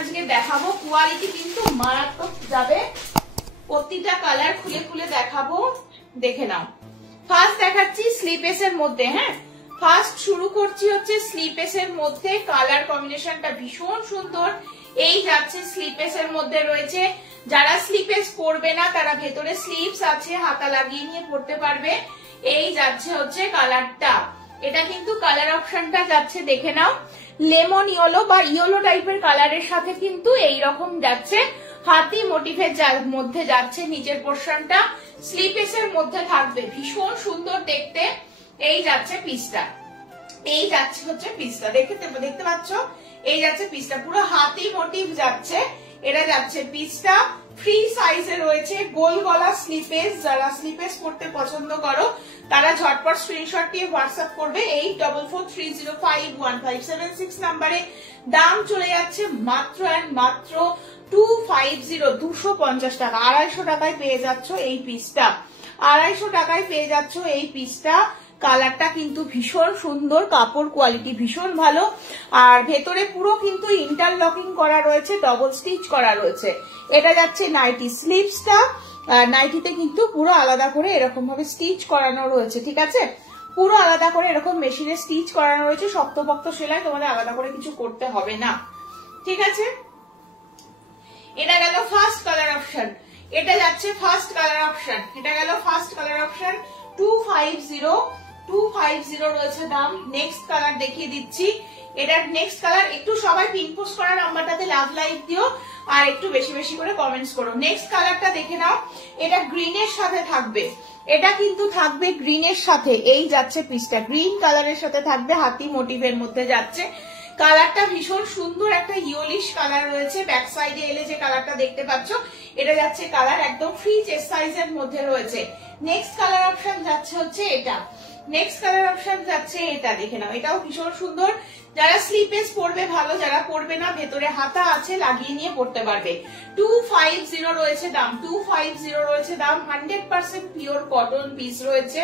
আজকে দেখাবো, কোয়ালিটি কিন্তু মারাত্মক যাবে। প্রতিটা কালার খুলে খুলে দেখাবো, দেখে নাও। ফার্স্ট দেখাচ্ছি স্লিপেস এর মধ্যে। হ্যাঁ, ফার্স্ট শুরু করছি হচ্ছে স্লিপেস এর মধ্যে। কালার কম্বিনেশনটা ভীষণ সুন্দর। এই যাচ্ছে স্লিপেস এর মধ্যে রয়েছে। যারা স্লিপেস পরবে না তারা ভেতরে স্লিপস আছে, হাতা লাগিয়ে নিয়ে পরতে পারবে। এই যাচ্ছে হচ্ছে কালারটা। এটা কিন্তু কালার অপশনটা যাচ্ছে, দেখে নাও। লেমন ইয়েলো বা ইয়েলো টাইপের কালারের সাথে কিন্তু এইরকম যাচ্ছে, হাতি মোটিভের মধ্যে যাচ্ছে নিচের পোর্শনটা। স্লিপেস এর মধ্যে থাকবে, ভীষণ সুন্দর দেখতে। এই যাচ্ছে পিসটা, এই যাচ্ছে হচ্ছে পিসটা, দেখতে পাচ্ছ? এই যাচ্ছে পিসটা, পুরো হাতি মোটিভ যাচ্ছে। এটা যাচ্ছে পিসটা। ফ্রি সাইজে রয়েছে, গোল গলা স্লিপেস। যারা স্লিপেস পড়তে পছন্দ করো তারা ঝটপট স্ক্রিনশট দিয়ে হোয়াটসঅ্যাপ করবে 8443051576 নাম্বারে। দাম চলে যাচ্ছে মাত্র মাত্র 250 টাকা। 250 টাকায় পেয়ে যাচ্ছ এই পিসটা। 250 টাকায় পেয়ে যাচ্ছ এই পিসটা। কালারটা কিন্তু ভীষণ সুন্দর, কাপড় কোয়ালিটি ভীষণ ভালো। আর ভেতরে পুরো কিন্তু ইন্টারলকিং করা রয়েছে, ডবল স্টিচ করা রয়েছে। এটা যাচ্ছে নাইটি স্লিভসটা। নাইটিতে কিন্তু পুরো আলাদা করে এরকম ভাবে স্টিচ করানো রয়েছে, ঠিক আছে? পুরো আলাদা করে এরকম মেশিনে স্টিচ করানো রয়েছে, শক্তপোক্ত সেলাই, তোমাদের আলাদা করে কিছু করতে হবে না, ঠিক আছে? এটা গেল ফার্স্ট কালার অপশন। এটা যাচ্ছে ফার্স্ট কালার অপশন। এটা গেল ফার্স্ট কালার অপশন। 250 রয়েছে দাম। নেক্সট কালার দেখিয়ে দিচ্ছি। এটার নেক্সট কালার একটু সবাই পিন পোস্ট করা নাম্বারটাতে লাভ লাইক দিও আর একটু বেশি বেশি করে কমেন্টস করো। নেক্সট কালারটা দেখে নাও। এটা গ্রিনের সাথে থাকবে, এটা কিন্তু থাকবে গ্রিনের সাথে। এই যাচ্ছে পিসটা, গ্রিন কালারের সাথে থাকবে, হাতি মোটিভের মধ্যে যাচ্ছে। কালারটা ভীষণ সুন্দর, একটা ইয়েলিশ কালার রয়েছে। ব্যাক সাইডে এলে যে কালারটা দেখতে পাচ্ছ, এটা যাচ্ছে কালার একদম ফ্রি চেস্ট সাইজের মধ্যে রয়েছে। নেক্সট কালার অপশন যাচ্ছে হচ্ছে এটা। নেক্সট কালার অপশন যাচ্ছে এটা, দেখে নাও। এটাও ভীষণ সুন্দর। যারা স্লিপেস পরবে ভালো, যারা পরবে না ভেতরে হাতা আছে, লাগিয়ে নিয়ে পরতে পারবে। 250 রয়েছে দাম। 250 রয়েছে দাম। 100% পিওর কটন পিস রয়েছে,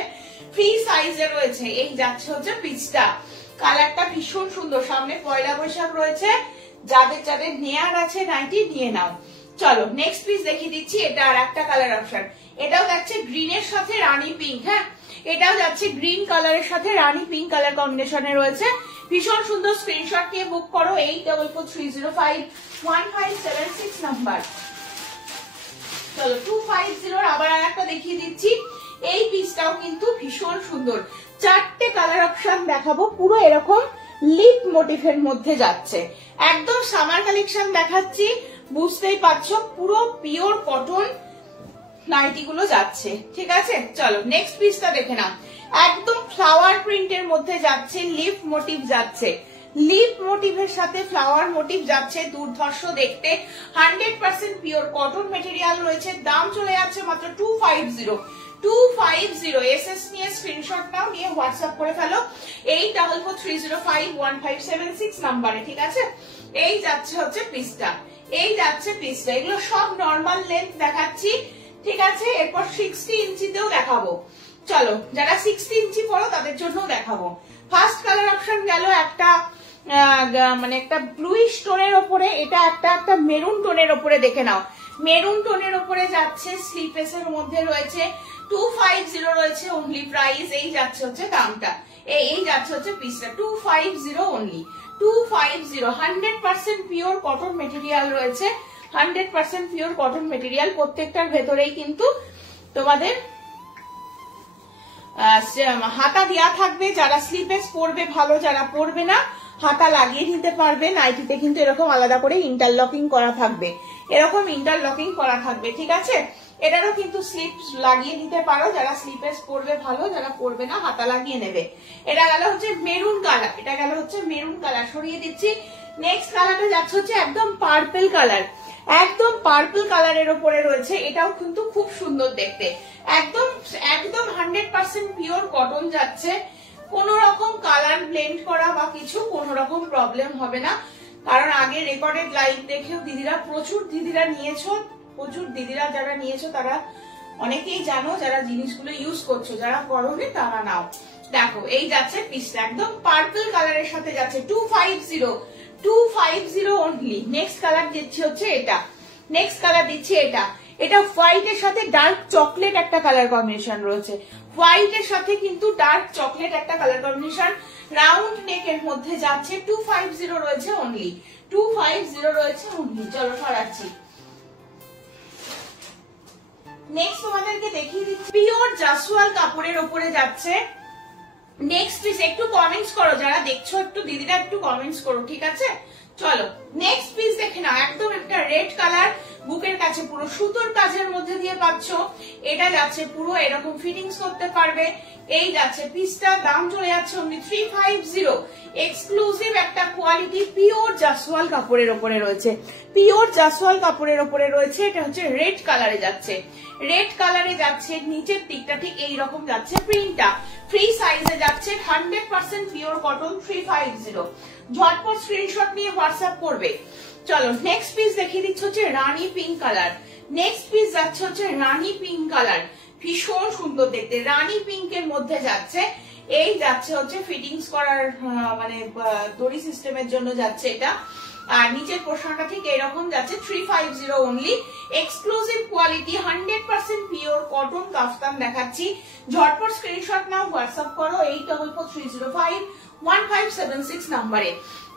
ফ্রি সাইজে রয়েছে। এই যাচ্ছে হচ্ছে পিসটা। কালারটা ভীষণ সুন্দর। সামনে পয়লা বৈশাখ রয়েছে, যাদের যাদের নেয়ার আছে নাইটি নিয়ে নাও। চলো নেক্সট পিস দেখিয়ে দিচ্ছি। এটা আর একটা কালার অপশন। এটাও যাচ্ছে গ্রিনের সাথে রানী পিঙ্ক। হ্যাঁ, এটাও যাচ্ছে গ্রিন কালারের সাথে রানী পিঙ্ক কালার কম্বিনেশনে রয়েছে। ভীষণ সুন্দর। স্ক্রিনশট নিয়ে বুক করো 8443051576 নাম্বার। চলো 250 আবার আর একটা দেখিয়ে দিচ্ছি। এই পিসটাও কিন্তু ভীষণ সুন্দর। চারটে কালার অপশন দেখাবো, পুরো এরকম লিপ মোটিভের মধ্যে যাচ্ছে। একদম সামার কালেকশন দেখাচ্ছি, বুঝতেই পারছো। পুরো পিওর কটন নাইটি গুলো যাচ্ছে, ঠিক আছে? চলো নেক্সট পিসটা দেখে নাও। একদম ফ্লাওয়ার প্রিন্টের মধ্যে যাচ্ছে, লিপ মোটিভ যাচ্ছে। লিপ মোটিভের সাথে ফ্লাওয়ার মোটিভ যাচ্ছে, দুর্ধর্ষ দেখতে। 100% পিওর কটন মেটেরিয়াল রয়েছে। দাম চলে যাচ্ছে মাত্র 250 এসএস নিয়ে স্ক্রিনশট নাও, নিয়ে হোয়াটসঅ্যাপ করে ফেলো 8443051576 নাম্বারে, ঠিক আছে? এই যাচ্ছে হচ্ছে পিসটা, এই যাচ্ছে পিসটা। এগুলো সব নর্মাল লেন্থ দেখাচ্ছি, ঠিক আছে? এরপর 60 ইঞ্চিতেও দেখাবো। চলো যারা 60 ইঞ্চি পড়ো তাদের জন্য দেখাবো। ফার্স্ট কালার অপশন গেল একটা মানে একটা ব্লুইশ টোনের ওপরে, এটা একটা মেরুন টোনের ওপরে। দেখে নাও, মেরুন টোনের ওপরে যাচ্ছে, স্লিপেস এর মধ্যে রয়েছে। 250 রয়েছে অনলি প্রাইস। এই যাচ্ছে হচ্ছে দামটা, এই যাচ্ছে হচ্ছে পিসটা। 250 অনলি, 250। 100% পিওর কটন মেটেরিয়াল রয়েছে, 100% পিওর কটন মেটেরিয়াল। প্রত্যেকটার ভেতরেই কিন্তু তোমাদের হাতা দেওয়া থাকবে। যারা স্লিপেস পরবে ভালো, যারা পরবে না হাতা লাগিয়ে নিতে পারবে। নাইটিতে কিন্তু এরকম আলাদা করে ইন্টারলকিং করা থাকবে, এরকম ইন্টারলকিং করা থাকবে, ঠিক আছে? এটারও কিন্তু স্লিপ লাগিয়ে নিতে পারো। যারা স্লিপেস পরবে ভালো, যারা পরবে না হাতা লাগিয়ে নেবে। এটা গেল হচ্ছে মেরুন কালার, এটা গেল হচ্ছে মেরুন কালার। সরিয়ে দিচ্ছি। নেক্সট কালারটা যাচ্ছে হচ্ছে একদম পার্পল কালার, একদম পার্পল কালারের উপরে রয়েছে। এটাও কিন্তু খুব সুন্দর দেখতে। একদম একদম 100% পিওর কটন যাচ্ছে। কোন রকম কালার ব্লেন্ড করা বা কিছু কোন রকম প্রবলেম হবে না, কারণ আগে রেকর্ডেড লাইভ দেখেও দিদিরা, প্রচুর দিদিরা নিয়েছো, প্রচুর দিদিরা যারা নিয়েছো তারা অনেকেই জানো, যারা জিনিসগুলো ইউজ করছো, যারা করোনি তারা নাও। দেখো এই যাচ্ছে পিসটা, একদম পার্পল কালারের সাথে যাচ্ছে। 250 অনলি। নেক্সট কালার দিচ্ছি হচ্ছে এটা, নেক্সট কালার দিচ্ছি এটা। এটা হোয়াইটের সাথে ডার্ক চকলেট একটা কালার কম্বিনেশন রয়েছে, হোয়াইটের সাথে কিন্তু ডার্ক চকলেট একটা কালার কম্বিনেশন। রাউন্ড নেক এর মধ্যে যাচ্ছে 250 রয়েছে অনলি, 250 রয়েছে অনলি। চলো সরাচ্ছি। নেক্সট তোমাদেরকে দেখিয়ে দিচ্ছি পিওর জাসওয়াল কাপড়ের উপরে যাচ্ছে নেক্সট পিস। একটু কমেন্টস করো যারা দেখছো, একটু দিদিরা একটু কমেন্টস করো, ঠিক আছে? চলো নেক্সট পিস দেখে নাও। একদম একটা রেড কালার, বুকের কাছে পুরো সুতোর কাজের মধ্যে দিয়ে পাচ্ছ। এটা যাচ্ছে পুরো এরকম ফিটিংস করতে পারবে। এই যাচ্ছে পিসটা, দাম চলে যাচ্ছে অনলি 350। এক্সক্লুসিভ একটা কোয়ালিটি পিওর জাসওয়াল কাপড়ের উপরে রয়েছে, পিওর জাসওয়াল কাপড়ের উপরে রয়েছে। এটা হচ্ছে রেড কালারে যাচ্ছে, রেড কালারে যাচ্ছে। নিচের দিকটা ঠিক এইরকম যাচ্ছে প্রিন্টটা, ফ্রি সাইজে যাচ্ছে, 100% পিওর কটন, 350। ঝটপট স্ক্রিনশট নিয়ে হোয়াটসঅ্যাপ করবে। চলো নেক্সট পিস দেখিয়ে দিচ্ছি হচ্ছে রানী পিঙ্ক কালার। নেক্সট পিস যাচ্ছে হচ্ছে রানী পিঙ্ক কালার, ভীষণ সুন্দর দেখতে, রানী পিঙ্কের মধ্যে যাচ্ছে। এই যাচ্ছে হচ্ছে ফিটিংস করার মানে দড়ি সিস্টেমের জন্য যাচ্ছে এটা। আর নিচের পোর্শনটা ঠিক এরকম যাচ্ছে, 350 only. Exclusive quality, 100% pure cotton kaftan দেখাচ্ছি। ঝটপট স্ক্রিনশট নাও, হোয়াটসঅ্যাপ করো 8443051576 নাম্বারে।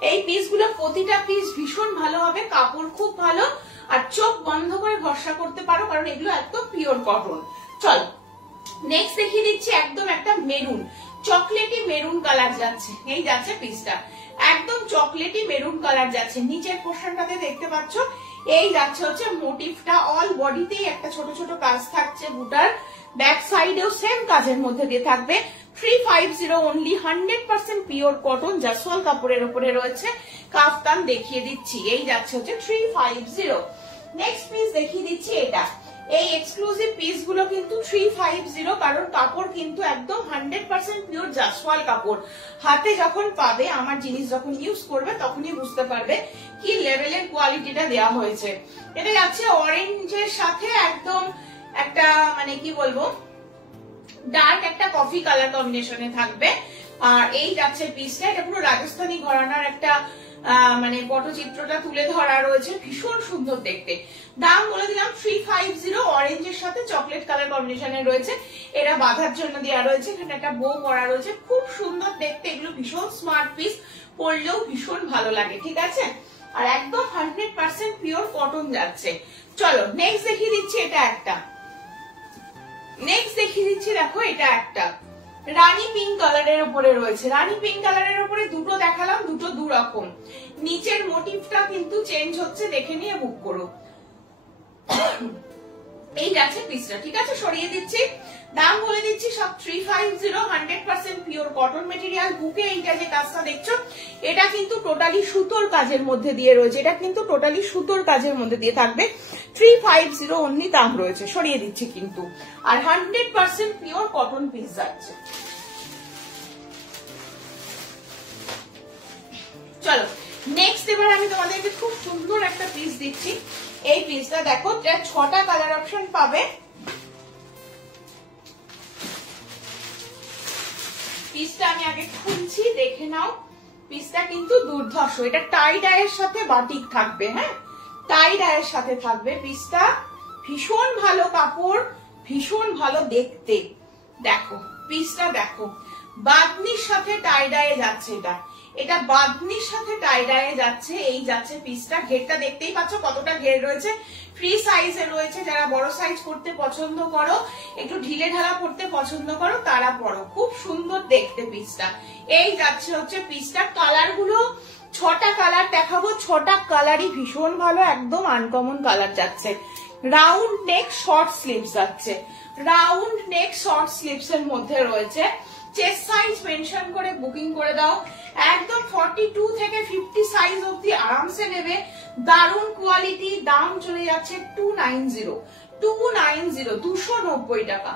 এই পিসগুলো প্রতিটা পিস ভীষণ ভালো হবে, কাপড় খুব ভালো, আর চোখ বন্ধ করে ভরসা করতে পারো কারণ এগুলো একদম পিওর কটন। চল নেক্সট দেখিয়ে দিচ্ছি একদম একটা মেরুন, চকলেটি মেরুন কালার যাচ্ছে। এই যাচ্ছে পিসটা, একদম চকলেটি মেরুন কালার যাচ্ছে। নিচের পোর্শনটাতে দেখতে পাচ্ছ এই যাচ্ছে হচ্ছে মোটিভটা, অল বডিতেই একটা ছোট ছোট কাজ থাকছে বুটার, ব্যাক সাইডেও সেম কাজের মধ্যে দিয়ে থাকবে। 350 অনলি, 100% পিওর কটন জাসওয়াল কাপড়ের উপরে রয়েছে। কাফতান দেখিয়ে দিচ্ছি, এই যাচ্ছে হচ্ছে 350। নেক্সট পিস দেখিয়ে দিচ্ছি এটা। এই এক্সক্লুসিভ পিস গুলো কিন্তু 350, কারণ কাপড় কিন্তু একদম 100% পিওর জাসওয়াল কাপড়। হাতে যখন পাবে, আমার জিনিস যখন ইউজ করবে তখনই বুঝতে পারবে কি লেভেলের কোয়ালিটিটা দেওয়া হয়েছে। এটা যাচ্ছে অরেঞ্জের সাথে একদম একটা মানে কি বলবো ডার্ক একটা কফি কালার কম্বিনেশনে থাকবে। আর এই যাচ্ছে পিসটা, এটা পুরো রাজস্থানী ঘরানার একটা মানে পটচিত্রটা তুলে ধরা রয়েছে, ভীষণ সুন্দর দেখতে। দাম বলে দিলাম 350, অরেঞ্জের সাথে চকলেট কালার কম্বিনেশনে রয়েছে। এটা বাঁধার জন্য দেওয়া রয়েছে, এখানে একটা বো করা রয়েছে, খুব সুন্দর দেখতে। এগুলো ভীষণ স্মার্ট পিস, পরলেও ভীষণ ভালো লাগে, ঠিক আছে? আর একদম 100% পিওর কটন যাচ্ছে। চলো নেক্সট দেখিয়ে দিচ্ছি এটা একটা, নেক্সট দেখিয়ে দিচ্ছি দেখো এটা একটা রানী পিঙ্ক কালারের উপরে রয়েছে। রানী পিঙ্ক কালারের উপরে দুটো দেখালাম, দুটো দু রকম। নিচের মোটিভটা কিন্তু চেঞ্জ হচ্ছে, দেখে নিয়ে বুক করো। এই যাচ্ছে পিসটা, ঠিক আছে? সরিয়ে দিচ্ছি, দাম বলে দিচ্ছি সব 350, 100% পিওর কটন মেটেরিয়াল। বুকে এইটা যে কাজটা দেখছো এটা কিন্তু টোটালি সুতোর কাজের মধ্যে দিয়ে রয়েছে, এটা কিন্তু টোটালি সুতোর কাজের মধ্যে দিয়ে থাকবে। 350 অনলি দাম রয়েছে, সরিয়ে দিচ্ছি কিন্তু। আর 100% পিওর কটন পিস যাচ্ছে। চলো নেক্সট এবার আমি তোমাদেরকে খুব সুন্দর একটা পিস দিচ্ছি। এই পিসটা দেখো, যা 6টা কালার অপশন পাবে। পিসটা আমি আগে খুলছি, দেখে নাও। পিসটা কিন্তু দুর্ধর্ষ, এটা টাই ডাইয়ের সাথে বাটিক থাকবে, হ্যাঁ টাই ডাইয়ের সাথে থাকবে পিসটা। ভীষণ ভালো কাপড়, ভীষণ ভালো দেখতে। দেখো পিসটা দেখো, বাদনির সাথে টাই ডাইয়ে যাচ্ছে। এটা বাদনির সাথে টাই ডাইয়ে যাচ্ছে। এই যাচ্ছে পিসটা, ঘেরটা দেখতেই পাচ্ছ কতটা ঘের রয়েছে, ফ্রি সাইজে রয়েছে। যারা বড় সাইজ করতে পছন্দ করো, একটু ঢিলে ঢালা করতে পছন্দ করো, তারা পরো, খুব সুন্দর দেখতে পিসটা। এই যাচ্ছে হচ্ছে পিসটা। কালার গুলো 6টা কালার দেখাবো, 6টা কালারই ভীষণ ভালো, একদম আনকমন কালার যাচ্ছে। রাউন্ড নেক শর্ট স্লিভস যাচ্ছে, রাউন্ড নেক শর্ট স্লিভস এর মধ্যে রয়েছে। চেস্ট সাইজ মেনশন করে বুকিং করে দাও, একদম 42 থেকে 50 সাইজ অবধি আরামসে নেবে। দারুণ কোয়ালিটি, দাম চলে যাচ্ছে 290, 290 টাকা,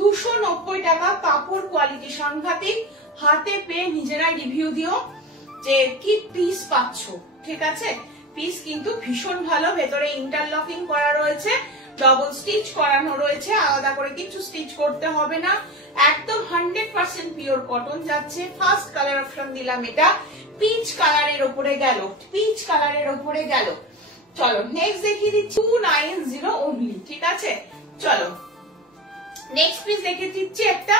290 টাকা। কাপড় কোয়ালিটি সাংঘাতিক, হাতে পেয়ে নিজেরাই রিভিউ দিও যে কি পিস পাচ্ছ, ঠিক আছে? পিস কিন্তু ভীষণ ভালো, ভেতরে ইন্টারলকিং করা রয়েছে, ডবল স্টিচ করানো রয়েছে, আলাদা করে কিছু স্টিচ করতে হবে না, একদম 100% পিওর কটন যাচ্ছে। ফার্স্ট কালার অপশন দিলাম এটা পিচ কালারের উপরে গেল, পিচ কালারের উপরে গেল। চলো নেক্সট দেখিয়ে দিচ্ছি 290 অনলি, ঠিক আছে। চলো নেক্সট পিস দেখে দিচ্ছি একটা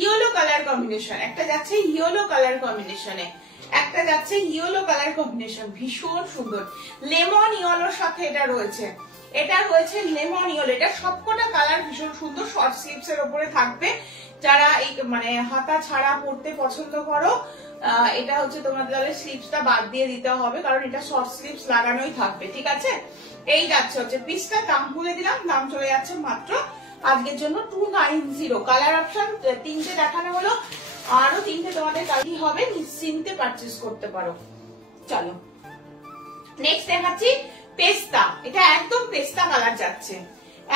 ইয়েলো কালার কম্বিনেশন, একটা যাচ্ছে ইয়েলো কালার কম্বিনেশনে, একটা যাচ্ছে ইয়েলো কালার কম্বিনেশন, ভীষণ সুন্দর লেমন ইয়েলোর সাথে এটা রয়েছে, এটা রয়েছে লেমন ইয়েলো। এটা সবকটা কালার ভীষণ সুন্দর, শর্ট স্লিভস এর উপরে থাকবে। যারা এই মানে হাতা ছাড়া পরতে পছন্দ করো, এটা হচ্ছে তোমাদের তাহলে স্লিভসটা বাদ দিয়ে দিতে হবে, কারণ এটা শর্ট স্লিভস লাগানোই থাকবে, ঠিক আছে। এই যাচ্ছে হচ্ছে পিসটা, দাম বলে দিলাম, দাম চলে যাচ্ছে মাত্র আজকের জন্য 290। কালার অপশন 3টে দেখানো হলো, আরো 3টে তোমাদের কালই হবে, নিশ্চিন্তে পারচেজ করতে পারো। চলো নেক্সট দেখাচ্ছি পেস্তা, এটা একদম পেস্তা কালার যাচ্ছে,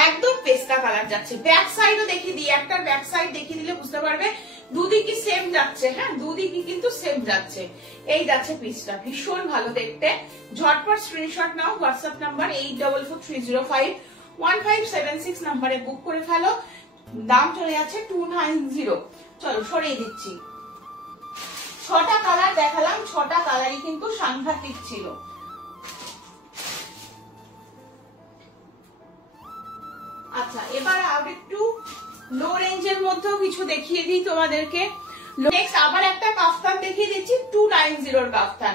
একদম পেস্তা কালার যাচ্ছে। ব্যাক সাইডও দেখিয়ে দিই, একটার ব্যাক সাইড দেখিয়ে দিলে বুঝতে পারবে দুদিকই সেম যাচ্ছে, হ্যাঁ দুদিকই কিন্তু সেম যাচ্ছে। এই যাচ্ছে পিসটা, ভীষণ ভালো দেখতে। ঝটপট স্ক্রিনশট নাও, হোয়াটসঅ্যাপ নাম্বার 8443051576 নাম্বারে বুক করে ফেলো, দাম চলে যাচ্ছে 290। চলো সরিয়ে দিচ্ছি। 6টা কালার দেখালাম, 6টা কালারই কিন্তু সাংঘাতিক ছিল। আচ্ছা এবার আর একটু লো রেঞ্জের মধ্যেও কিছু দেখিয়ে দিই তোমাদেরকে। নেক্সট আবার একটা কাফতান দেখিয়ে দিচ্ছি 290 কাফতান,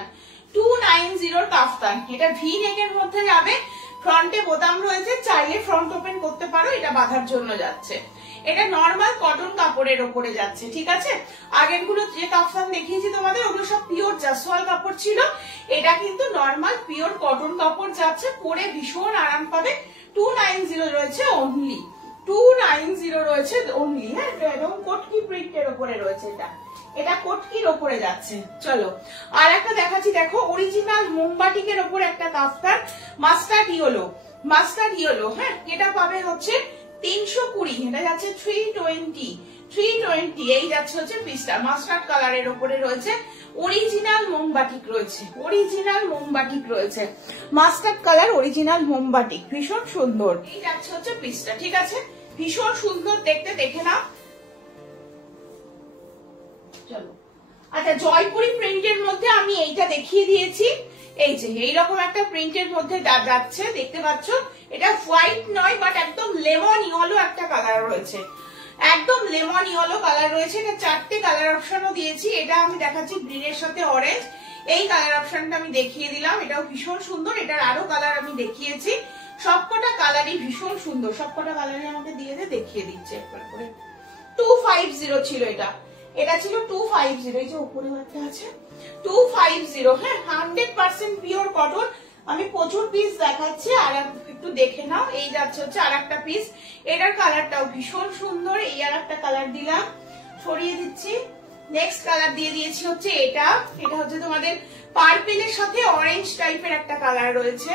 290 কাফতান। এটা ভি নেকের মধ্যে যাবে, ফ্রন্টে বোতাম রয়েছে, চাইলে ফ্রন্ট ওপেন করতে পারো, এটা বাঁধার জন্য যাচ্ছে। এটা নর্মাল কটন কাপড়ের উপরে যাচ্ছে, ঠিক আছে। আগের গুলো যে কাফতান দেখিয়েছি তোমাদের ওগুলো সব পিওর জাসওয়াল কাপড় ছিল, এটা কিন্তু নর্মাল পিওর কটন কাপড় যাচ্ছে, পরে ভীষণ আরাম পাবে। 290 রয়েছে অনলি, 290 রয়েছে অনলি, হ্যাঁ এবং কোটকি প্রিন্টের উপরে রয়েছে, এটা এটা কোটকির উপরে যাচ্ছে। চলো আর একটা দেখাচ্ছি, দেখো অরিজিনাল মোমবাটিকের উপর একটা কাফতান, মাস্টার্ড ইয়েলো, মাস্টার্ড ইয়েলো, হ্যাঁ এটা পাবে হচ্ছে 320, এটা যাচ্ছে 320। এই যাচ্ছে হচ্ছে পিসটা, মাস্টার্ড কালারের উপরে রয়েছে, অরিজিনাল মোমবাটিক রয়েছে, অরিজিনাল মোমবাটিক রয়েছে, মাস্টার্ড কালার অরিজিনাল মোমবাটিক, ভীষণ সুন্দর। এই যাচ্ছে হচ্ছে পিসটা, ঠিক আছে, ভীষণ সুন্দর দেখতে, দেখে নাও। চলো আচ্ছা জয়পুরি প্রিন্টের মধ্যে আমি এইটা দেখিয়ে দিয়েছি, এই যে এইরকম একটা প্রিন্টের মধ্যে যাচ্ছে, দেখতে পাচ্ছ। এটা হোয়াইট নয় বাট একদম লেমন ইয়েলো একটা কালার রয়েছে, একদম লেমন ইয়েলো কালার রয়েছে। এটা 4টে কালার অপশনও দিয়েছি, এটা আমি দেখাচ্ছি গ্রিনের সাথে অরেঞ্জ, এই কালার অপশনটা আমি দেখিয়ে দিলাম, এটাও ভীষণ সুন্দর। এটার আরো কালার আমি দেখিয়েছি, সবকটা কালারই ভীষণ সুন্দর, সবকটা কালারই আমাকে দিয়ে দেখিয়ে দিচ্ছে একবার করে। 250 ছিল এটা, এটা ছিল 250, এই যে উপরে একটা আছে 250, হ্যাঁ 100% পিওর কটন। আমি প্রচুর পিস দেখাচ্ছি, আর একটু দেখে নাও। এই যাচ্ছে হচ্ছে আর একটা পিস, এটার কালারটাও ভীষণ সুন্দর। এই আর একটা কালার দিলাম, ছড়িয়ে দিচ্ছি। নেক্সট কালার দিয়ে দিয়েছি হচ্ছে এটা, এটা হচ্ছে তোমাদের পার্পেলের সাথে অরেঞ্জ টাইপের একটা কালার রয়েছে,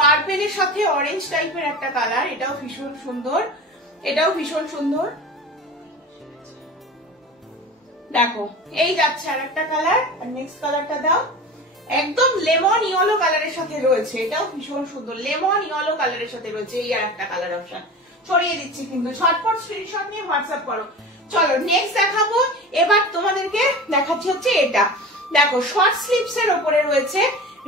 পার্পেলের সাথে অরেঞ্জ টাইপের একটা কালার, এটাও ভীষণ সুন্দর, এটাও ভীষণ সুন্দর। দেখো এই যাচ্ছে আর একটা কালার, আর নেক্সট কালারটা দাও, একদম লেমন ইয়েলো কালারের সাথে রয়েছে, এটাও ভীষণ সুন্দর, লেমন ইয়েলো কালারের সাথে রয়েছে। এই আর একটা কালার অপশন ছড়িয়ে দিচ্ছি, কিন্তু ঝটপট স্ক্রিনশট নিয়ে হোয়াটসঅ্যাপ করো। চলো নেক্সট দেখাবো, এবার তোমাদেরকে দেখাচ্ছি হচ্ছে এটা, দেখো শর্ট স্লিভস এর উপরে রয়েছে,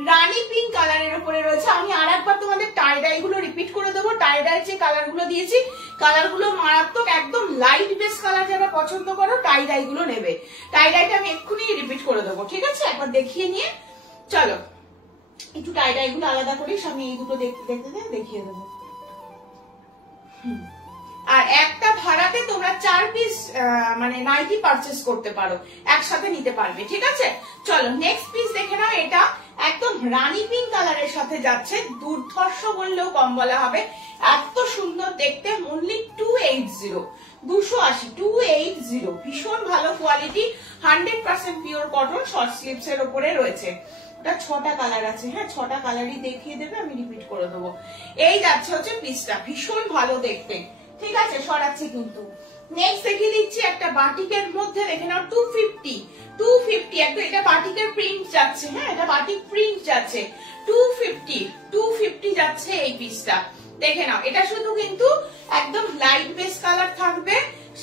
রানী পিঙ্ক কালারের উপরে রয়েছে। আমি আর একবার তোমাদের টাই ডাই গুলো রিপিট করে দেবো, টাই ডাই যে কালার গুলো দিয়েছি, কালার গুলো মারাত্মক, একদম লাইট বেস কালার যারা পছন্দ করো টাই ডাই গুলো নেবে। টাই ডাইটা আমি এক্ষুনি রিপিট করে দেবো, ঠিক আছে, একবার দেখিয়ে নিয়ে। চলো একটু টাই ডাই গুলো আলাদা করি, আমি এই দুটো দেখতে দেখিয়ে দেবো। আর একটা ভাড়াতে তোমরা 4 পিস মানে নাইটি পারচেস করতে পারো, একসাথে নিতে পারবে, ঠিক আছে। চলো নেক্সট পিস দেখে নাও, এটা একদম রানী পিঙ্ক কালারের সাথে যাচ্ছে, দুর্ধর্ষ বললেও কম বলা হবে, এত সুন্দর দেখতে। অনলি 280, 280, ভীষণ ভালো quality, 100% pure cotton, short sleeves এর উপরে রয়েছে। এটা 6টা কালার আছে, হ্যাঁ 6টা কালারই দেখিয়ে দেবে, আমি রিপিট করে দেবো। এই যাচ্ছে হচ্ছে পিসটা, ভীষণ ভালো দেখতে, ঠিক আছে, সরাচ্ছি কিন্তু। নেক্সট দেখিয়ে দিচ্ছি একটা বাটিকের মধ্যে, দেখে নাও 250, একদম এটা বাটিকের প্রিন্ট যাচ্ছে, হ্যাঁ এটা বাটিক প্রিন্ট যাচ্ছে, 250 যাচ্ছে এই পিসটা। দেখে নাও, এটা শুধু কিন্তু একদম লাইট বেস কালার থাকবে,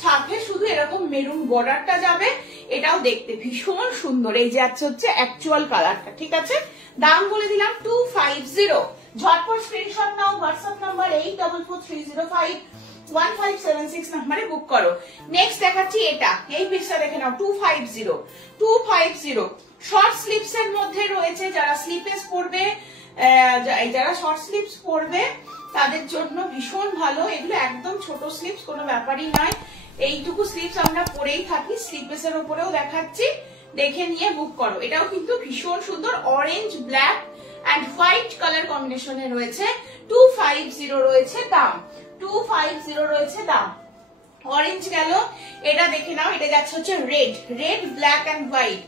সাথে শুধু এরকম মেরুন বর্ডারটা যাবে, এটাও দেখতে ভীষণ সুন্দর। এই যে হচ্ছে অ্যাকচুয়াল কালারটা, ঠিক আছে। দাম বলে দিলাম 250। ঝটপট স্ক্রিনশট নাও, হোয়াটসঅ্যাপ নাম্বার 8443051576 নাম্বারে বুক করো। নেক্সট দেখাচ্ছি এটা, এই পিসটা দেখে নাও, 250 শর্ট স্লিপস এর মধ্যে রয়েছে। যারা স্লিপেস পরবে, যারা শর্ট স্লিপস পরবে তাদের জন্য ভীষণ ভালো। এগুলো একদম ছোট স্লিপস, কোনো ব্যাপারই নয়। এইটুকু স্লিপস আমরা পরেই থাকি, স্লিপেস এর উপরেও দেখাচ্ছি, দেখে নিয়ে বুক করো। এটাও কিন্তু ভীষণ সুন্দর, orange, black and white colour কম্বিনেশনে রয়েছে। 250 রয়েছে দাম, 250 রয়েছে দাম। অরেঞ্জ গেল, এটা দেখে নাও, এটা যাচ্ছে হচ্ছে red black and white,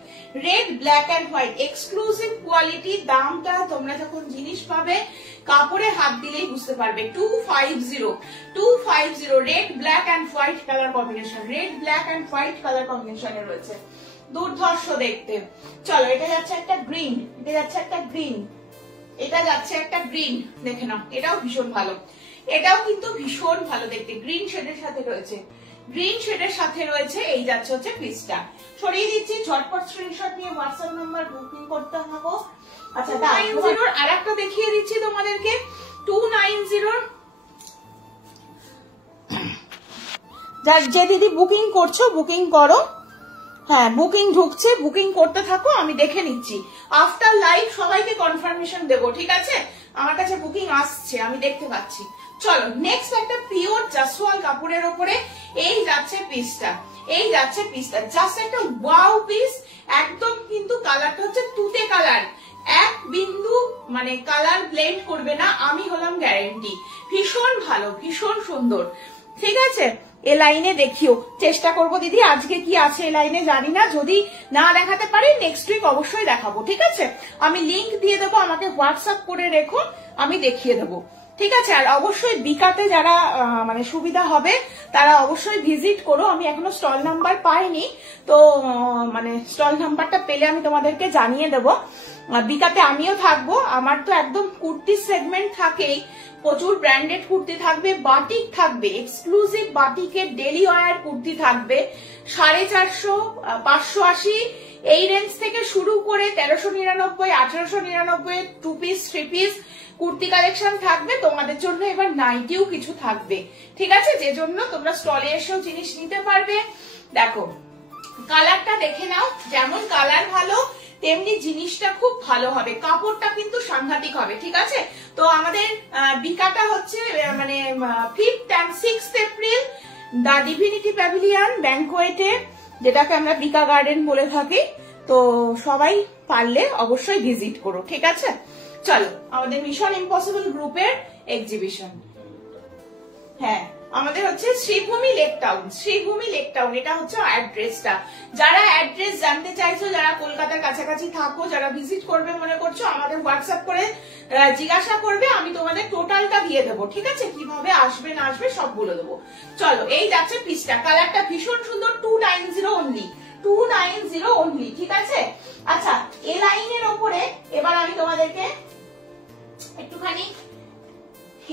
red black and white exclusive quality. দামটা তোমরা যখন জিনিস পাবে কাপড়ে হাত দিলেই বুঝতে পারবে। 250 red black and white colour combination, red black and white colour কম্বিনেশনে রয়েছে, দুর্ধর্ষ দেখতে। চলো, এটা যাচ্ছে একটা গ্রিন, এটা যাচ্ছে একটা গ্রিন, এটা যাচ্ছে একটা গ্রিন, দেখে নাও, এটাও ভীষণ ভালো, এটাও কিন্তু ভীষণ ভালো দেখতে, গ্রিন শেডের সাথে রয়েছে, গ্রিন শেডের সাথে রয়েছে। এই যাচ্ছে হচ্ছে পিসটা, ছড়িয়ে দিচ্ছি, ঝটপট স্ক্রিনশট নিয়ে হোয়াটসঅ্যাপ নাম্বার বুকিং করতে হবে। আচ্ছা, 290 আর একটা দেখিয়ে দিচ্ছি তোমাদেরকে, 290 যে দিদি বুকিং করছো বুকিং করো, হ্যাঁ বুকিং ঢুকছে, বুকিং করতে থাকো, আমি দেখে নিচ্ছি। আফটার লাইভ সবাইকে কনফার্মেশন দেবো, ঠিক আছে। আমার কাছে বুকিং আসছে, আমি দেখতে পাচ্ছি। চলো, নেক্সট একটা পিওর জাসওয়াল কাপড়ের উপরে এই যাচ্ছে পিসটা, এই যাচ্ছে পিসটা, জাস্ট একটা ওয়াও পিস। একদম কিন্তু কালারটা হচ্ছে তুতে কালার, এক বিন্দু মানে কালার ব্লেন্ড করবে না, আমি হলাম গ্যারেন্টি। ভীষণ ভালো, ভীষণ সুন্দর, ঠিক আছে। এ লাইনে দেখিও, চেষ্টা করবো দিদি, আজকে কি আছে এ লাইনে জানি না, যদি না দেখাতে পারি নেক্সট উইক অবশ্যই দেখাবো, ঠিক আছে। আমি লিংক দিয়ে দেবো, আমাকে হোয়াটসঅ্যাপ করে রেখো, আমি দেখিয়ে দেবো, ঠিক আছে। আর অবশ্যই বিকাতে যারা মানে সুবিধা হবে তারা অবশ্যই ভিজিট করো। আমি এখনো স্টল নাম্বার পাইনি, তো মানে স্টল নাম্বারটা পেলে আমি তোমাদেরকে জানিয়ে দেবো। বিকাতে আমিও থাকবো, আমার তো একদম কুর্তি সেগমেন্ট থাকেই, প্রচুর ব্র্যান্ডেড কুর্তি থাকবে, বাটিক থাকবে, এক্সক্লুসিভ বাটিকের ডেলি ওয়্যার কুর্তি থাকবে, 450, 580 এই রেঞ্জ থেকে শুরু করে 1399, 1899 2 পিস 3 পিস কুর্তি কালেকশন থাকবে তোমাদের জন্য। এবার নাইটিও কিছু থাকবে, ঠিক আছে, যে জন্য তোমরা স্টলে এসেও জিনিস নিতে পারবে। দেখো কালারটা দেখে নাও, যেমন কালার ভালো তেমনি জিনিসটা খুব ভালো হবে, কাপড়টা কিন্তু সাংঘাতিক হবে, ঠিক আছে। তো আমাদের বিকাটা হচ্ছে মানে 5th and 6th April the divinity pavilion ব্যাংকোয়েটে, যেটাকে আমরা বিকা গার্ডেন বলে থাকি। তো সবাই পারলে অবশ্যই ভিজিট করো, ঠিক আছে। চলো, আমাদের মিশন ইম্পসিবল গ্রুপের এক্সিবিশন, হ্যাঁ আমাদের হচ্ছে Sreebhumi lake town, Sreebhumi lake town, এটা হচ্ছে অ্যাড্রেসটা। যারা অ্যাড্রেস জানতে চাইছো, যারা কলকাতার কাছাকাছি থাকো, যারা ভিজিট করবে মনে করছো, আমাদের হোয়াটসঅ্যাপ করে জিজ্ঞাসা করবে, আমি তোমাদের টোটালটা দিয়ে দেবো, ঠিক আছে, কিভাবে আসবে না আসবে সব বলে দেবো। চলো, এই যাচ্ছে পিসটা, কালারটা ভীষণ সুন্দর, 290 অনলি, 290 অনলি, ঠিক আছে। আচ্ছা, এ লাইনের ওপরে এবার আমি তোমাদেরকে একটুখানি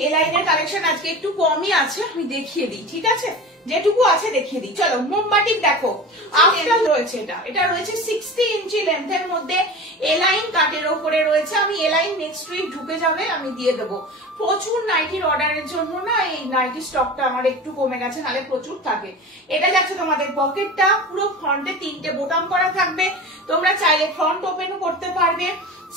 এ লাইনের কালেকশন আজকে একটু কমই আছে, আমি দেখিয়ে দিই, ঠিক আছে, যেটুকু আছে দেখিয়ে দিই। চলো, মোমবাটিক দেখো, আফটার রয়েছে, এটা রয়েছে 60 ইঞ্চি লেন্থের মধ্যে, এ লাইন কাটের ওপরে রয়েছে। আমি এ লাইন নেক্সট উইক ঢুকে যাবে, আমি দিয়ে দেবো। প্রচুর নাইটির অর্ডারের জন্য না এই নাইটি স্টকটা আমার একটু কমে গেছে, নাহলে প্রচুর থাকে। এটা যাচ্ছে তোমাদের পকেটটা, পুরো ফ্রন্টে 3টে বোতাম করা থাকবে, তোমরা চাইলে ফ্রন্ট ওপেনও করতে পারবে।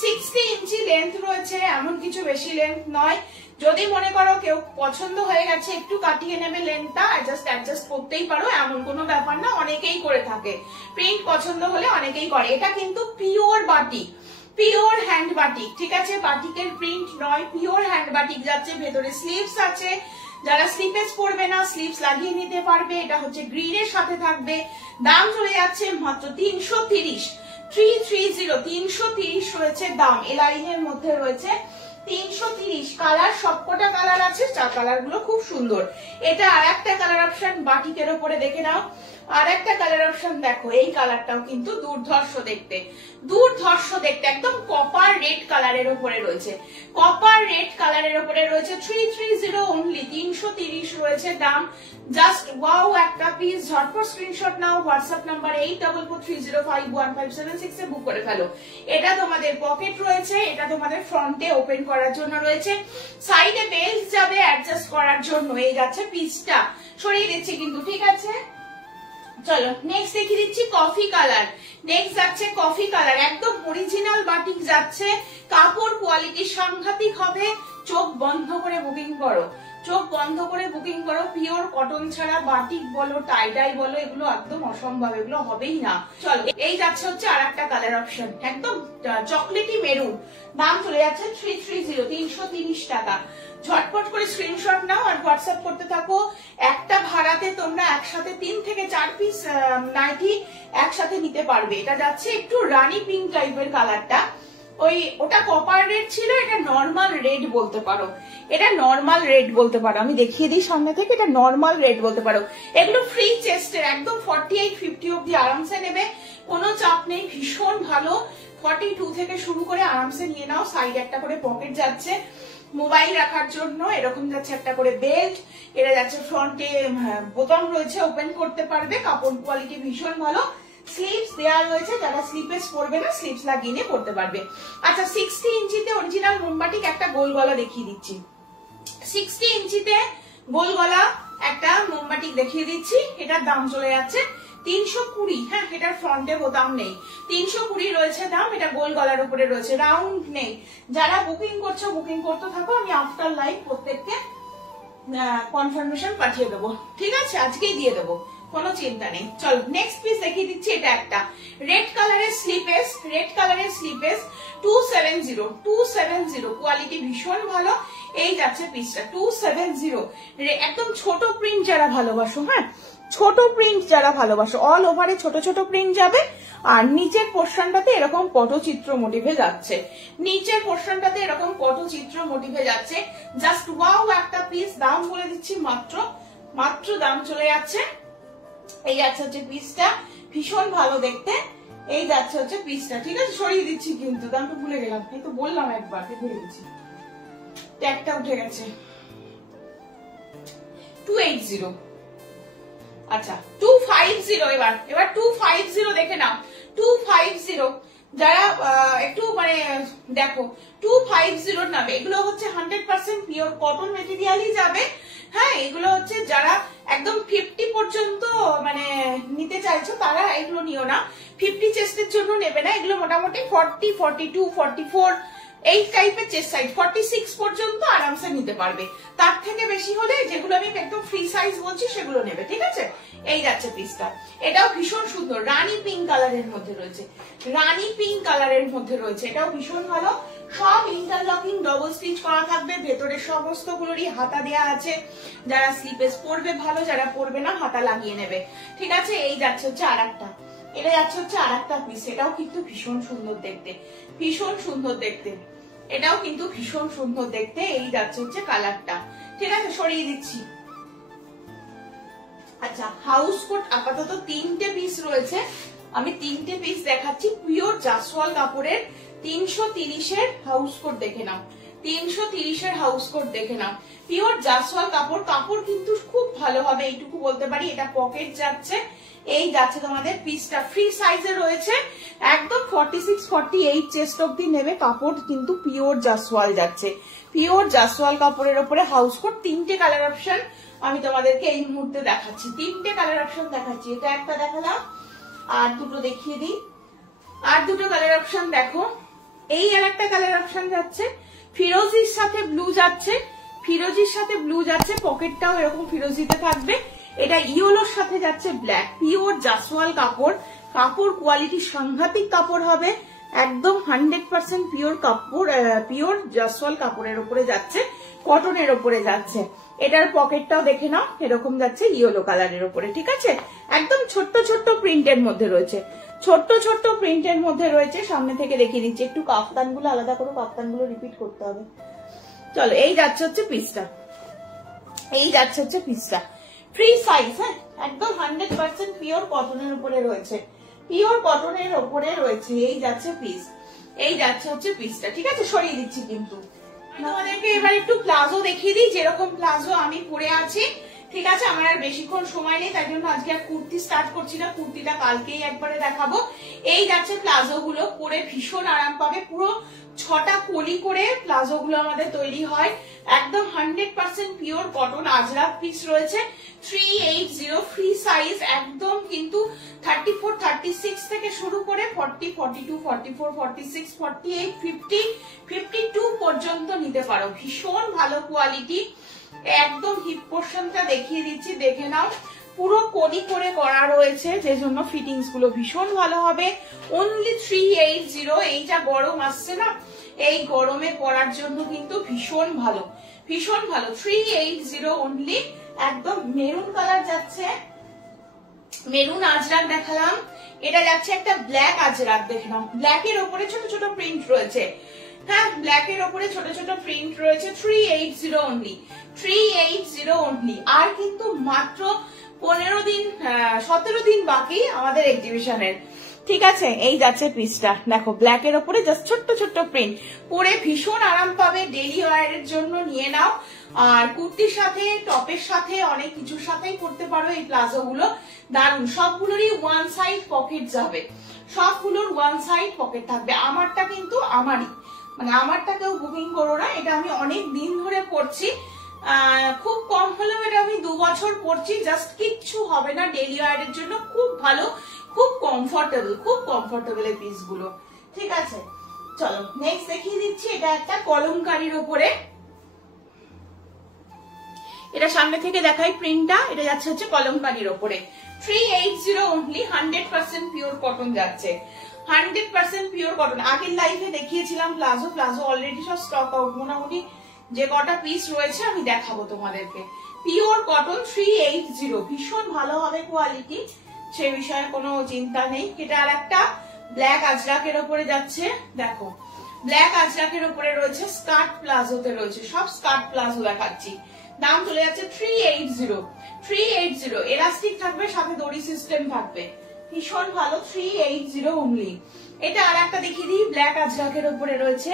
60 ইঞ্চি লেন্থ রয়েছে, এমন কিছু বেশি লেন্থ নয়। যদি মনে করো কেউ পছন্দ হয়ে গেছে একটু কাটিয়ে নেবে লেন্থটা, অ্যাডজাস্ট করতেই পারো, এমন কোনো ব্যাপার না, অনেকেই করে থাকে। প্রিন্ট পছন্দ হলে অনেকেই করে। এটা কিন্তু pure batik, pure hand batik, ঠিক আছে, বাটিকের প্রিন্ট নয়, পিওর হ্যান্ড বাটিক যাচ্ছে। ভেতরে স্লিভস আছে, যারা স্লিপেস পরবে না স্লিভস লাগিয়ে নিতে পারবে। এটা হচ্ছে গ্রিনের সাথে থাকবে। দাম চলে যাচ্ছে মাত্র 330, 330 রয়েছে দাম। এ লাইনের মধ্যে রয়েছে 330। কালার সবকটা কালার আছে, কালার গুলো খুব সুন্দর। এটা আর একটা কালার অপশন বাটিকের উপরে দেখে নাও, আর একটা কালার অপশন দেখো, এই কালারটাও কিন্তু দুর্ধর্ষ দেখতে, দুর্ধর্ষ দেখতে, একদম কপার রেড কালারের উপরে রয়েছে, কপার রেড কালারের উপরে রয়েছে। 330 অনলি, 330 রয়েছে দাম। জাস্ট ওয়াও একটা পিস, ঝটপট স্ক্রিনশট নাও, হোয়াটসঅ্যাপ নাম্বার 8443051576 এ বুক করে ফেলো। এটা তোমাদের পকেট রয়েছে, এটা তোমাদের ফ্রন্টে ওপেন করার জন্য রয়েছে, সাইডে বেল্ট যাবে অ্যাডজাস্ট করার জন্য। এই যাচ্ছে পিসটা, সরিয়ে দিচ্ছি কিন্তু, ঠিক আছে। চলো নেক্সট দেখিয়ে দিচ্ছি কফি কালার। নেক্সট যাচ্ছে কফি কালার, একদম অরিজিনাল বাটিক যাচ্ছে, কাপড় কোয়ালিটি সাংঘাতিক হবে। চোখ বন্ধ করে বুকিং করো, চোখ বন্ধ করে বুকিং করো। পিওর কটন ছাড়া বাটিক বলো, টাইডাই বলো, এগুলো একদম অসম্ভব, এগুলো হবেই না। চলো এই যাচ্ছে হচ্ছে আর একটা কালার অপশন, একদম চকলেটি মেরুন, দাম চলে যাচ্ছে 330, 330 টাকা। ঝটপট করে স্ক্রিনশট নাও আর হোয়াটসঅ্যাপ করতে থাকো। একটা ভাড়াতে তোমরা একসাথে 3 থেকে 4 পিস নাইটি একসাথে নিতে পারবে। এটা যাচ্ছে একটু রানী পিঙ্ক টাইপের কালারটা, ওটা কপার রেড ছিল, এটা নর্মাল রেড বলতে পারো, এটা নর্মাল রেড বলতে পারো। আমি দেখিয়ে দিই সামনে থেকে, এটা নর্মাল রেড বলতে পারো। এগুলো ফ্রি চেস্টের, একদম 48-50 অব্দি আরামসে নেবে, কোনো চাপ নেই, ভীষণ ভালো। 42 থেকে শুরু করে আরামসে নিয়ে নাও। সাইড একটা করে পকেট যাচ্ছে মোবাইল রাখার জন্য, এরকম যাচ্ছে একটা করে বেল্ট, এটা যাচ্ছে ফ্রন্টে বোতাম রয়েছে, ওপেন করতে পারবে, কাপড় কোয়ালিটি ভীষণ ভালো। স্লিভস দেওয়া রয়েছে, যারা স্লিপেস পরবে না স্লিভস লাগিয়ে নিয়ে পরতে পারবে। আচ্ছা 60 ইঞ্চিতে অরিজিনাল মোমবাটিক একটা গোল গলা দেখিয়ে দিচ্ছি, 60 ইঞ্চিতে গোল গলা একটা মোমবাটিক দেখিয়ে দিচ্ছি। এটার দাম চলে যাচ্ছে 320। হ্যাঁ, এটার ফ্রন্টে বোতাম নেই, 320 রয়েছে দাম। এটা গোল গলার উপরে রয়েছে, রাউন্ড নেই। যারা বুকিং করছো বুকিং করতে থাকো, আমি আফটার লাইভ প্রত্যেককে কনফার্মেশন পাঠিয়ে দেবো, ঠিক আছে, আজকেই দিয়ে দেবো, কোনো চিন্তা নেই। চল নেক্সট পিস দেখিয়ে দিচ্ছি। এটা একটা রেড কালারের স্লিপেস, রেড কালারের স্লিপেস 270 কোয়ালিটি ভীষণ ভালো। এই যাচ্ছে পিসটা 270, একদম ছোট প্রিন্ট যারা ভালোবাসো, হ্যাঁ ছোট প্রিন্ট যারা ভালোবাসো, অল ওভারে ছোট ছোট প্রিন্ট যাবে। আর নিচের পোর্শনটাতে এরকম পটচিত্র মোটিভে যাচ্ছে, নিচের পোর্শনটাতে এরকম পটচিত্র মোটিভে যাচ্ছে। জাস্ট ওয়াও একটা পিস, দাম বলে দিচ্ছি মাত্র দাম চলে যাচ্ছে। এই যাচ্ছে হচ্ছে পিসটা, ভীষণ ভালো দেখতে। এই যাচ্ছে হচ্ছে পিসটা, ঠিক আছে, সরিয়ে দিচ্ছি কিন্তু, দামটা ভুলে গেলাম, এই তো বললাম একবার, ভুলে গেছি, ট্যাগটা উঠে গেছে। 280, আচ্ছা 250, এবার 250 দেখে নাও, 250 যারা একটু মানে দেখো 250 নামে, এগুলো হচ্ছে 100% পিওর কটন মেটেরিয়ালই যাবে। হ্যাঁ, এগুলো হচ্ছে যারা একদম 50 পর্যন্ত মানে নিতে চাইছো তারা এগুলো নিও না, 50 চেস্টের জন্য নেবে না। এগুলো মোটামুটি 40, 42, 44 এই টাইপের চেস্ট সাইজ, 46 পর্যন্ত আরামসে নিতে পারবে। তার থেকে বেশি হলে যেগুলো আমি একদম ফ্রি সাইজ বলছি সেগুলো নেবে, ঠিক আছে। এই যাচ্ছে পিসটা, এটাও ভীষণ সুন্দর, রানী পিঙ্ক কালারের মধ্যে রয়েছে, রানী পিঙ্ক কালারের মধ্যে রয়েছে, এটাও ভীষণ ভালো। সব ইন্টারলকিং ডবল স্টিচ করা থাকবে, ভেতরে সমস্ত গুলোরই হাতা দেয়া আছে। যারা স্লিপেস পরবে ভালো, যারা পরবে না হাতা লাগিয়ে নেবে, ঠিক আছে। এই যাচ্ছে হচ্ছে আরেকটা, এটা যাচ্ছে হচ্ছে আরেকটা পিস, এটাও কিন্তু ভীষণ সুন্দর দেখতে, ভীষণ সুন্দর দেখতে, এটাও কিন্তু ভীষণ সুন্দর দেখতে। এই যাচ্ছে হচ্ছে কালারটা, ঠিক আছে, সরিয়ে দিচ্ছি। আচ্ছা হাউস কোট আপাতত 3টে পিস রয়েছে, আমি 3টে পিস দেখাচ্ছি। পিওর জাসওয়াল কাপড়ের 330 হাউস কোট দেখে নাও, 330 হাউস কোট দেখে নাও। পিওর জাসওয়াল কাপড়, কাপড় কিন্তু খুব ভালো হবে এইটুকু বলতে পারি। এটা পকেট যাচ্ছে, এই যাচ্ছে তোমাদের পিসটা ফ্রি সাইজে রয়েছে, একদম 46-48 চেস্ট অব্দি নেবে। কাপড় কিন্তু পিওর জাসওয়াল যাচ্ছে, পিওর জাসওয়াল কাপড়ের উপরে হাউস কোট। 3টে কালার অপশন আমি তোমাদেরকে এই মুহূর্তে দেখাচ্ছি, 3টে কালার অপশন দেখাচ্ছি। এটা একটা দেখালাম, আর দুটো দেখিয়ে দিই, আর দুটো কালার অপশন দেখো। এই আর একটা কালার অপশন যাচ্ছে, ফিরোজির সাথে ব্লু যাচ্ছে, ফিরোজির সাথে ব্লু যাচ্ছে, পকেটটাও এরকম ফিরোজিতে থাকবে। এটা ইয়েলোর সাথে যাচ্ছে ব্ল্যাক, পিওর জাসওয়াল কাপড়, কাপড় কোয়ালিটি সাংঘাতিক কাপড় হবে, একদম 100% পিওর কাপড়, পিওর জাসওয়াল কাপড়ের উপরে যাচ্ছে, কটনের উপরে যাচ্ছে। এটার পকেটটাও দেখে নাও, এরকম যাচ্ছে ইয়েলো কালারের উপরে, ঠিক আছে। একদম ছোট্ট ছোট্ট প্রিন্টের মধ্যে রয়েছে, ছোট্ট ছোট্ট প্রিন্টের মধ্যে রয়েছে। সামনে থেকে দেখিয়ে দিচ্ছি, একটু কাফতানগুলো আলাদা করো, কাফতানগুলো রিপিট করতে হবে। চলো এই যাচ্ছে হচ্ছে পিসটা, এই যাচ্ছে হচ্ছে পিসটা, ফ্রি সাইজ, হ্যাঁ একদম 100% পিওর কটনের উপরে রয়েছে, পিওর কটনের উপরে রয়েছে। এই যাচ্ছে পিস, এই যাচ্ছে হচ্ছে পিসটা, ঠিক আছে সরিয়ে দিচ্ছি কিন্তু। তোমাদেরকে এবার একটু প্লাজো দেখিয়ে দিই, যেরকম প্লাজো আমি পরে আছি, ঠিক আছে। আমার আর বেশিক্ষণ সময় নেই, তাই জন্য আজকে আর কুর্তি স্টার্ট করছি না, কুর্তিটা কালকেই একবারে দেখাবো। এই যাচ্ছে প্লাজো গুলো, পরে ভীষণ আরাম পাবে। পুরো 6টা কলি করে প্লাজো গুলো আমাদের তৈরি হয়, একদম 100% পিওর কটন আজরাক পিস রয়েছে। 380 ফ্রি সাইজ, একদম কিন্তু 34, 36 থেকে শুরু করে 40, 42, 44, 46, 48, 50, 52 পর্যন্ত নিতে পারো। ভীষণ ভালো কোয়ালিটি, একদম হিপ পোর্শনটা দেখিয়ে দিচ্ছি, দেখে নাও। পুরো কলি করে করা রয়েছে, যে জন্য ফিটিংস গুলো ভীষণ ভালো হবে। অনলি 380। এই যা গরম আসছে না, এই গরমে পরার জন্য কিন্তু ভীষণ ভালো, ভীষণ ভালো। 380 অনলি। একদম মেরুন কালার যাচ্ছে, মেরুন আজরাক দেখালাম, এটা যাচ্ছে একটা ব্ল্যাক আজরাক, দেখে নাও। ব্ল্যাক এর উপরে ছোট ছোট প্রিন্ট রয়েছে, হ্যাঁ ব্ল্যাক এর উপরে ছোট ছোট প্রিন্ট রয়েছে। 380 অনলি, 380 অনলি। আর কিন্তু মাত্র 17 দিন বাকি আমাদের এক্সিবিশনের, ঠিক আছে। এই যাচ্ছে পিসটা, দেখো ব্ল্যাক এর উপরে জাস্ট ছোট্ট ছোট্ট প্রিন্ট, পরে ভীষণ আরাম পাবে। ডেইলি ওয়্যারের জন্য নিয়ে নাও, আর কুর্তির সাথে, টপের সাথে, অনেক কিছুর সাথেই পরতে পারো এই প্লাজো গুলো। দারুন, সবগুলোরই ওয়ান সাইড পকেট যাবে, সবগুলোর ওয়ান সাইড পকেট থাকবে। আমারটা কিন্তু আমারই, মানে আমারটা কেউ বুকিং করো না, এটা আমি অনেক দিন ধরে পরছি, খুব কম হলেও এটা আমি 2 বছর পরছি, জাস্ট কিচ্ছু হবে না। ডেইলি ওয়্যারের জন্য খুব ভালো, খুব কমফোর্টেবল, খুব কমফোর্টেবল এই পিস গুলো, ঠিক আছে। চলো নেক্সট দেখিয়ে দিচ্ছি, এটা একটা কলমকারীর উপরে, এটা সামনে থেকে দেখাই প্রিন্টটা, এটা যাচ্ছে হচ্ছে কলমকারীর উপরে। 380 অনলি, 100% পিওর কটন যাচ্ছে, 100% পিওর কটন। আগের লাইভে দেখিয়েছিলাম প্লাজো, প্লাজো অলরেডি সব স্টক আউট, মোটামুটি যে কটা পিস রয়েছে আমি দেখাবো তোমাদেরকে। পিওর কটন 380, ভীষণ ভালো হবে কোয়ালিটি, সে বিষয়ে কোনো চিন্তা নেই। এটা আর একটা ব্ল্যাক আজরাকের উপরে যাচ্ছে, দেখো ব্ল্যাক আজরাকের উপরে রয়েছে, স্কার্ট প্লাজোতে রয়েছে, সব স্কার্ট প্লাজো দেখাচ্ছি। দাম চলে যাচ্ছে 380, 380। এলাস্টিক থাকবে, সাথে দড়ি সিস্টেম থাকবে, ভীষণ ভালো। 380 অনলি। এটা আর একটা দেখিয়ে দিই, ব্ল্যাক আজরাকের উপরে রয়েছে,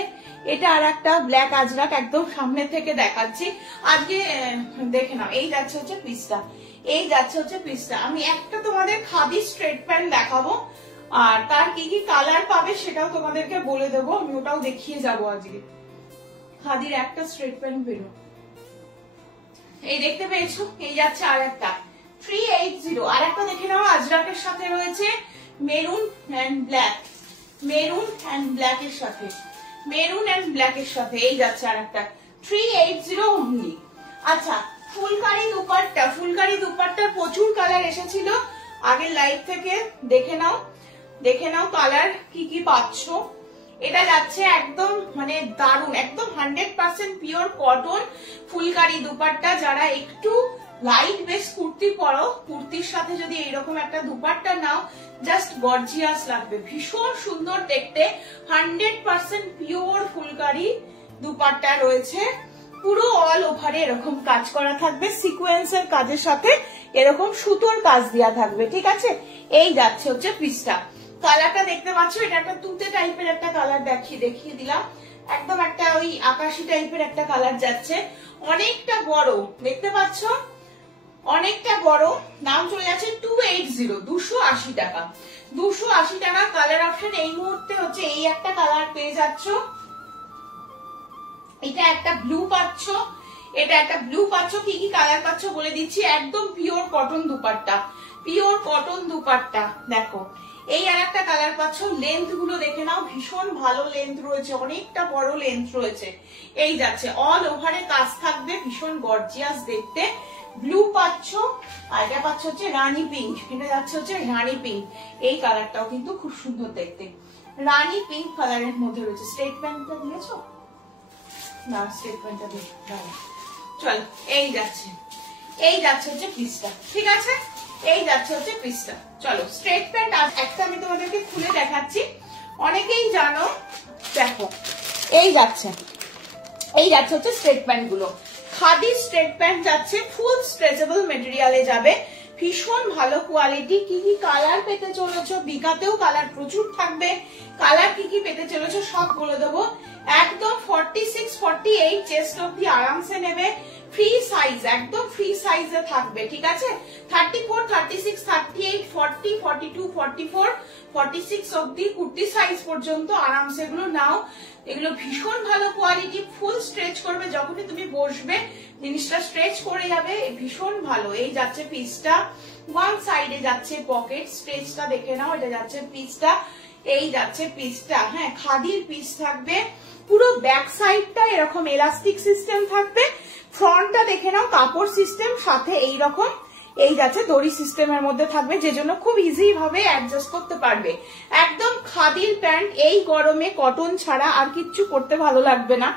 এটা আর একটা ব্ল্যাক আজরাক, একদম সামনে থেকে দেখাচ্ছি আজকে, দেখে নাও। এই যাচ্ছে হচ্ছে পিসটা, এই যাচ্ছে হচ্ছে পিসটা। আমি একটা তোমাদের খাদি স্ট্রেট প্যান্ট দেখাবো, আর তার কি কি কালার পাবে সেটাও তোমাদেরকে বলে দেবো, আমি ওটাও দেখিয়ে যাবো আজকে। খাদির একটা স্ট্রেট প্যান্ট বেরো, এই দেখতে পেয়েছো, এই যাচ্ছে আর একটা 380। আর একটা দেখে নাও, আজরাকের সাথে রয়েছে maroon and black, maroon and black এর সাথে, মেরুন এন্ড ব্ল্যাক এর সাথে, এই যাচ্ছে আর একটা 380 অনলি। আচ্ছা, ফুলকারি দুপাট্টা, ফুলকারি দুপাট্টার প্রচুর কালার এসেছিল আগের লাইভ থেকে, দেখে নাও, দেখে নাও কালার কি কি পাচ্ছ। এটা যাচ্ছে একদম মানে দারুন, একদম 100% পিওর কটন ফুলকারি দুপাট্টা। যারা একটু লাইট বেস কুর্তি পরো, কুর্তির সাথে যদি এইরকম একটা দুপাট্টা নাও, জাস্ট গর্জিয়াস লাগবে, ভীষণ সুন্দর দেখতে। 100% পিওর ফুলকারি দুপাট্টা রয়েছে, পুরো অল ওভারে এরকম কাজ করা থাকবে, সিকোয়েন্সের কাজের সাথে এরকম সুতোর কাজ দেওয়া থাকবে, ঠিক আছে। এই যাচ্ছে হচ্ছে পিসটা। কালারটা দেখতে পাচ্ছ, এটা একটা তুতে টাইপের একটা কালার দেখিয়ে দিলাম, একদম একটা ওই আকাশি টাইপের একটা কালার যাচ্ছে, অনেকটা বড় দেখতে পাচ্ছ, অনেকটা বড়। দাম চলে যাচ্ছে 280, 280 টাকা, 280 টাকা। কালার অপশন এই মুহূর্তে হচ্ছে এই একটা কালার পেয়ে যাচ্ছ, এটা একটা ব্লু পাচ্ছ, এটা একটা ব্লু পাচ্ছ। কি কি কালার পাচ্ছ বলে দিচ্ছি, একদম pure cotton dupatta, pure cotton dupatta. দেখো এই আর একটা কালার পাচ্ছ, লেন্থ গুলো দেখে নাও, ভীষণ ভালো লেন্থ রয়েছে, অনেকটা বড় লেন্থ রয়েছে। এই যাচ্ছে অল ওভারে কাজ থাকবে, ভীষণ গর্জিয়াস দেখতে। ব্লু পাচ্ছ, আর এটা পাচ্ছ হচ্ছে রানী পিঙ্ক, এটা যাচ্ছে হচ্ছে রানী পিঙ্ক। এই কালারটাও কিন্তু খুব সুন্দর দেখতে, রানী পিঙ্ক কালারের মধ্যে রয়েছে। স্ট্রেট প্যান্টটা দিয়েছো না, স্ট্রেট প্যান্টটা দিয়ে চল। এই যাচ্ছে, এই যাচ্ছে হচ্ছে পিসটা, ঠিক আছে, এই যাচ্ছে হচ্ছে পিসটা। চলো স্ট্রেট প্যান্ট একটা আমি তোমাদেরকে খুলে দেখাচ্ছি, অনেকেই জানো, দেখো এই যাচ্ছে, এই যাচ্ছে হচ্ছে স্ট্রেট প্যান্ট গুলো। খাদি স্ট্রেট প্যান্ট যাচ্ছে, ফুল স্ট্রেচেবল মেটেরিয়ালে যাবে, ভীষণ ভালো কোয়ালিটি। কি কি কালার পেতে চলেছো, বিকাতেও কালার প্রচুর থাকবে, কালার কি কি পেতে চলেছো সব বলে দেবো। একদম 46, 48 চেস্ট অব্দি আরামসে নেবে, ফ্রি সাইজ, একদম ফ্রি সাইজে থাকবে, ঠিক আছে। 34, 36, 38, 40, 42, 44, 46 অব্দি কুর্তি সাইজ পর্যন্ত আরামসে এগুলো নাও। এগুলো ভীষণ ভালো কোয়ালিটি, ফুল স্ট্রেচ করবে, যখনই তুমি বসবে জিনিসটা স্ট্রেচ করে যাবে, ভীষণ ভালো। এই যাচ্ছে পিসটা, ওয়ান সাইডে যাচ্ছে পকেট, স্ট্রেচটা দেখে নাও, এটা যাচ্ছে পিসটা, এই যাচ্ছে পিসটা, হ্যাঁ খাদির পিস থাকবে। পুরো ব্যাক সাইডটা এরকম এলাস্টিক সিস্টেম থাকবে, ফ্রন্টটা দেখে নাও কাপড় সিস্টেম, সাথে এইরকম এই যাচ্ছে দড়ি সিস্টেমের মধ্যে থাকবে, যে জন্য খুব ইজি ভাবে অ্যাডজাস্ট করতে পারবে। একদম খাদির প্যান্ট, এই গরমে কটন ছাড়া আর কিচ্ছু পরতে ভালো লাগবে না।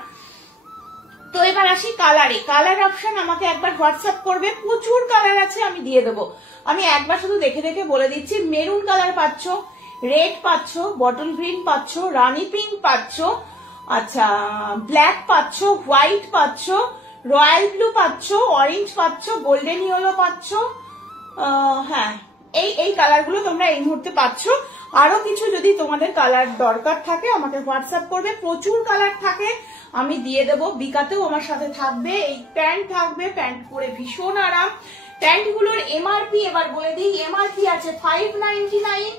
তো এবার আসি কালারে, কালার অপশন আমাকে একবার হোয়াটসঅ্যাপ করবে, প্রচুর কালার আছে আমি দিয়ে দেবো। আমি একবার শুধু দেখে দেখে বলে দিচ্ছি, মেরুন কালার পাচ্ছ, রেড পাচ্ছ, বটল গ্রিন পাচ্ছ, রানি পিঙ্ক পাচ্ছ, আচ্ছা ব্ল্যাক পাচ্ছ, হোয়াইট পাচ্ছ, রয়্যাল ব্লু পাচ্ছ, অরেঞ্জ পাচ্ছ, গোল্ডেন ইয়েলো পাচ্ছ, হ্যাঁ এই কালার গুলো তোমরা এই মুহূর্তে পাচ্ছ। আরো কিছু যদি তোমাদের কালার দরকার থাকে আমাকে হোয়াটসঅ্যাপ করবে, প্রচুর কালার থাকে আমি দিয়ে দেবো। বিকাতেও আমার সাথে থাকবে, এই প্যান্ট থাকবে, প্যান্ট পরে ভীষণ আরাম। প্যান্ট গুলোর এমআরপি এবার বলে দিই, এমআরপি আছে 599,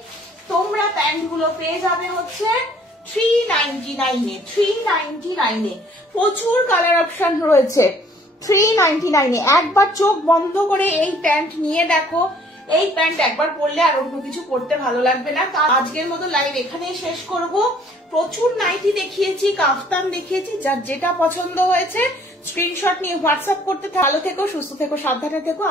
তোমরা প্যান্ট গুলো পেয়ে যাবে হচ্ছে 399 এ, 399 এ। প্রচুর কালার অপশন রয়েছে 399 এ। একবার চোখ বন্ধ করে এই প্যান্ট নিয়ে দেখো, এই প্যান্ট একবার পরলে আর অন্য কিছু পরতে ভালো লাগবে না। আজকের মতো লাইভ এখানেই শেষ করব। প্রচুর নাইটি দেখিয়েছি, কাফতান দেখিয়েছি, যার যেটা পছন্দ হয়েছে স্ক্রিনশট নিয়ে হোয়াটসঅ্যাপ করতে। ভালো থেকো, সুস্থ থেকো, সাবধানে থেকো।